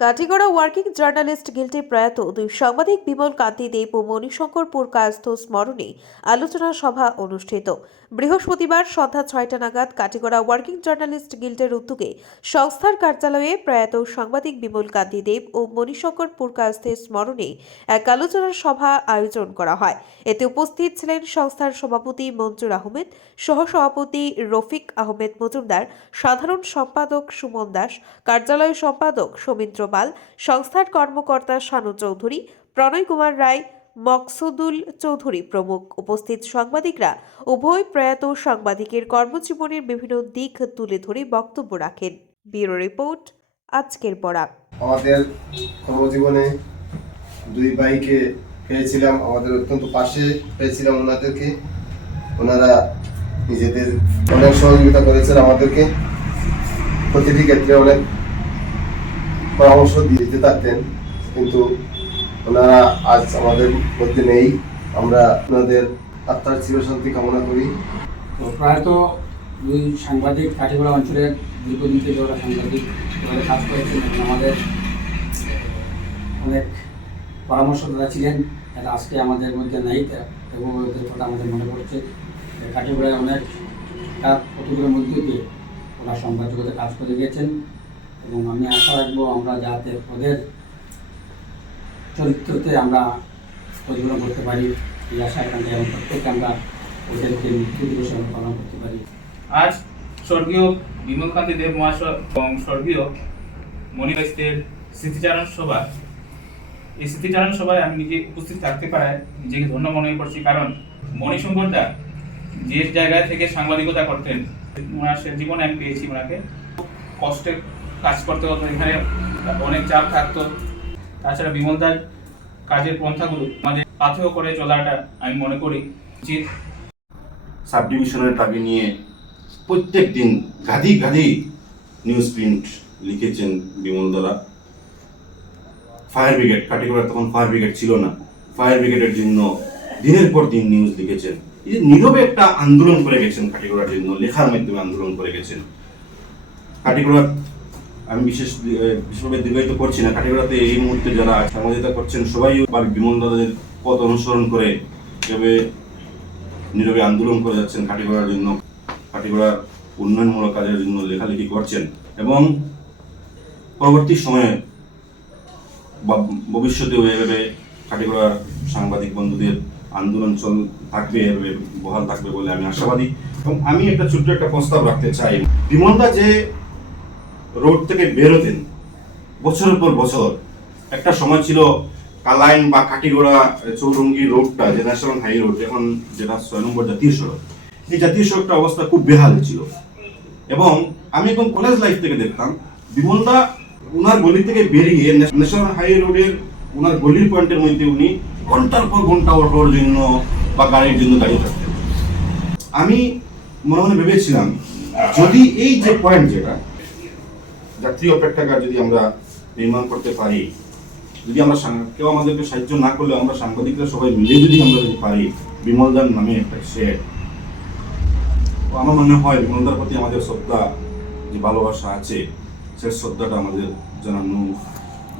Katigorah working journalist গিল্ডে প্রয়াত দুই সাংবাদিক বিমল কান্তি দেব ও মণিশঙ্করপুর কায়স্থ স্মরণে আলোচনা সভা অনুষ্ঠিত। বৃহস্পতিবার সন্ধ্যা 6টা নাগাদ কাটিগড়া ওয়ার্কিং জার্নালিস্ট গিল্ডের উদ্যোগে সংস্থার কার্যালয়ে প্রয়াত সাংবাদিক বিমল কান্তি দেব ও মণিশঙ্করপুর কায়স্থের স্মরণে এক আলোচনা সভা আয়োজন করা হয়। এতে উপস্থিত ছিলেন সংস্থার সভাপতি মঞ্জুর আহমেদ, সহসভাপতি রফিক আহমেদ মজুমদার, সাধারণ সম্পাদক সুমন দাস, কার্যালয় সম্পাদক সৌমিত্র পাল, সংস্থার কর্মকর্তা শানু চৌধুরী, প্রণয় কুমার রায়, মকসুদুল চৌধুরী প্রমুখ। উপস্থিত সাংবাদিকরা উভয় প্রয়াত সাংবাদিকের কর্মজীবনের বিভিন্ন দিক তুলে ধরে বক্তব্য রাখেন। ব্যুরো রিপোর্ট, আজকের পড়া। আমাদের কর্মজীবনে দুই ভাইকে পেয়েছিলাম, আমাদের অত্যন্ত পাশে পেয়েছিলাম ওনাদেরকে। ওনারা নিজেদের অনেক সহযোগিতা করেছেন আমাদেরকে, প্রতিটি ক্ষেত্রে অনেক পরামর্শ দিতে থাকতেন, কিন্তু ওনারা আজ আমাদের মধ্যে নেই। আমরা ওনাদের আত্মার চিরশান্তি কামনা করি। তো প্রায়ত দুই সাংবাদিক কাটিগড়া অঞ্চলের দীর্ঘদিন থেকে ওরা সাংবাদিক কাজ করেছেন এবং আমাদের অনেক পরামর্শদাতা ছিলেন। আজকে আমাদের মধ্যে নেই এবং ওদের কথা আমাদের মনে পড়ছে। কাটিগড়ায় অনেক কাজ প্রতিগুলোর মধ্যে দিয়ে ওরা সাংবাদিকতা কাজ করে গিয়েছেন এবং আমি আশা রাখবো আমরা যাতে ওদের চরিত্রতে আমরা প্রতিফলন করতে পারি, এই আশা এখানে এবং প্রত্যেকে আমরা ওদেরকে মৃত্যু দিবস পালন করতে পারি। আজ স্বর্গীয় বিমল কান্তি দেব মহাশয় এবং স্বর্গীয় মণিবাইস্তের স্মৃতিচারণ সভা। এই স্মৃতিচারণ সভায় আমি নিজে উপস্থিত থাকতে পারায় নিজেকে ধন্য মনে করছি, কারণ মণিশঙ্কর দা যে জায়গায় থেকে সাংবাদিকতা করতেন, ওনার সে জীবনে আমি পেয়েছি ওনাকে। কষ্টে কাজ করতে হতো, এখানে অনেক চাপ থাকতো। তাছাড়া বিমলদার কাজের পন্থাগুলো আমাদের পাথেয় করে চলাটা আমি মনে করি উচিত। সাব ডিভিশনের দাবি নিয়ে প্রত্যেক দিন গাদি গাদি নিউজ প্রিন্ট লিখেছেন বিমল দ্বারা। ফায়ার ব্রিগেড, কাটিগড়া তখন ফায়ার ব্রিগেড ছিল না, ফায়ার ব্রিগেডের জন্য দিনের পর দিন নিউজ লিখেছেন। এই যে নীরবে একটা আন্দোলন করে গেছেন কাটিগড়ার জন্য, লেখার মাধ্যমে আন্দোলন করে গেছেন। কাটিগড়া আমি বিশেষভাবে দীর্ঘায়িত করছি না, কাটিগড়াতে এই মুহূর্তে যারা সাংবাদিকতা করছেন সবাই বিমল দাদাদের পথ অনুসরণ করে যেভাবে নীরবে আন্দোলন করে যাচ্ছেন কাটিগড়ার জন্য, কাটিগড়ার উন্নয়নমূলক কাজের জন্য লেখালেখি করছেন এবং পরবর্তী সময়ে বা ভবিষ্যতেও এভাবে কাটিগড়ার সাংবাদিক বন্ধুদের আন্দোলন থাকবে, এভাবে বহাল থাকবে বলে আমি আশাবাদী। এবং আমি একটা ছোট্ট একটা প্রস্তাব রাখতে চাই। বিমলদা যে রোড থেকে বেরোতেন বছরের পর বছর, একটা সময় ছিল কালাইন বা কাটিগড়া চৌরঙ্গি রোডটা যে ন্যাশনাল হাই রোড, এখন যেটা 6 নম্বর জাতীয় সড়ক, এই জাতীয় সড়কটা অবস্থা খুব বেহাল ছিল। এবং আমি এখন কলেজ লাইফ থেকে দেখতাম বিমলদা উনার গলি থেকে বেরিয়ে ন্যাশনাল হাই রোডের উনার গলির পয়েন্টের মধ্যে উনি ঘন্টার পর ঘন্টা অটোর জন্য বা গাড়ির জন্য দাঁড়িয়ে থাকতেন। আমি মনে মনে ভেবেছিলাম যদি এই যে পয়েন্ট, যেটা যাত্রী অপেক্ষাগার যদি আমরা নির্মাণ করতে পারি, যদি আমরা কেউ আমাদেরকে সাহায্য না করলে আমরা সাংবাদিকরা সবাই মিলে যদি আমরা পারি বিমলদার নামে একটা শেড, আমার মনে হয় বিমলদার প্রতি আমাদের শ্রদ্ধা যে ভালোবাসা আছে, সে শ্রদ্ধাটা আমাদের জানানো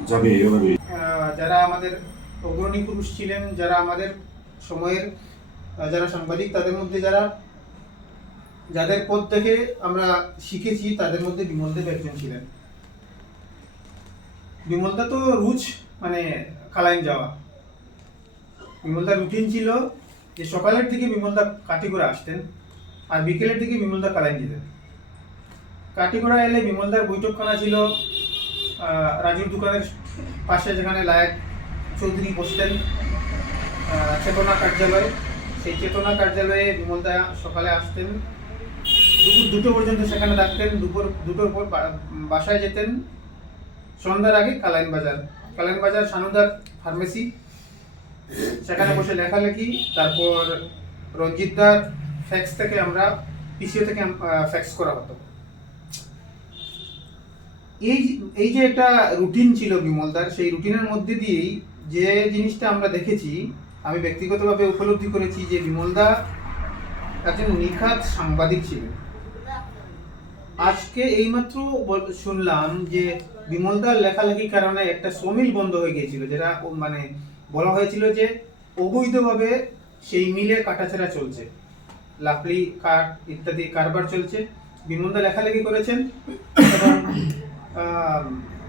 যাবে এভাবে। যারা আমাদের অগ্রণী পুরুষ ছিলেন, যারা আমাদের সময়ের যারা সাংবাদিক, তাদের মধ্যে যাদের পথ থেকে আমরা শিখেছি, তাদের মধ্যে বিমলদেব একজন ছিলেন। বিমলদা তো রুজ মানে কালাইন যাওয়া। বিমলদার রুটিন ছিল যে সকালের দিকে বিমলদা কাটিগড়া আসতেন আর বিকেলের দিকে বিমলদা কালাইন যেতেন। কাটিগড়া এলে বিমলদার বৈঠকখানা ছিল রাজুর দোকানের পাশে, যেখানে লায়ক চৌধুরী বসতেন, চেতনা কার্যালয়। সেই চেতনা কার্যালয়ে বিমলদা সকালে আসতেন, দুপুর 2টো পর্যন্ত সেখানে থাকতেন। দুটোর পর বাসায় যেতেন। সন্ধ্যার আগে কালাইন বাজার সানুদার ফার্মেসি, সেখানে বসে লেখালেখি। তারপর রঞ্জিতদার ফ্যাক্স থেকে আমরা পিসিও থেকে ফ্যাক্স করা হতো। এই যে একটা রুটিন ছিল বিমলদার, সেই রুটিনের মধ্যে দিয়েই যে জিনিসটা আমরা দেখেছি, আমি ব্যক্তিগতভাবে উপলব্ধি করেছি যে বিমলদা একজন নিখাত সাংবাদিক ছিলেন। আজকে এইমাত্র শুনলাম যে বিমলদার লেখালেখির কারণে একটা সমিল বন্ধ হয়ে গিয়েছিল, যেটা মানে বলা হয়েছিল যে অবৈধভাবে সেই মিলে কাটাছেড়া চলছে, লাকড়ি কাঠ ইত্যাদি কারবার চলছে। বিমলদা লেখালেখি করেছেন এবং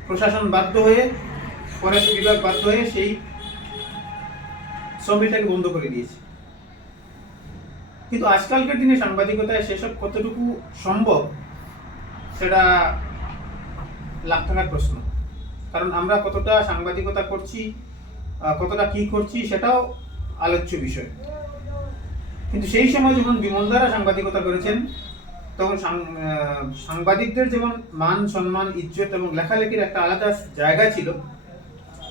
প্রশাসন বাধ্য হয়ে, ফরেস্ট বিভাগ বাধ্য হয়ে সেই সমিলটাকে বন্ধ করে দিয়েছে। কিন্তু আজকালকার দিনে সাংবাদিকতায় সেসব কতটুকু সম্ভব সেটা লাখ টাকার প্রশ্ন। কারণ আমরা কতটা সাংবাদিকতা করছি, কতটা কি করছি সেটাও আলোচ্য বিষয়। কিন্তু সেই সময় যখন বিমলদারা সাংবাদিকতা করেছেন তখন সাংবাদিকদের যেমন মান সম্মান ইজ্জত এবং লেখালেখির একটা আলাদা জায়গা ছিল,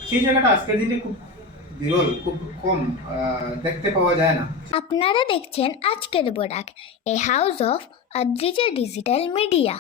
সেই জায়গাটা আজকের দিনে খুব বিরল, খুব কম দেখতে পাওয়া যায় না। আপনারা দেখছেন আজকের Barak, a house of Adrija digital media.